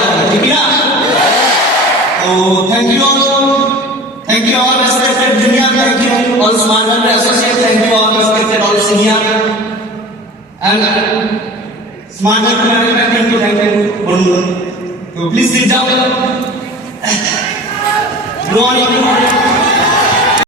करवाना, ठीक है ना? तो thank you all respected junior, thank you all smart and associate, thank you all respected all senior and smart and thank you. So please sit down. Good morning.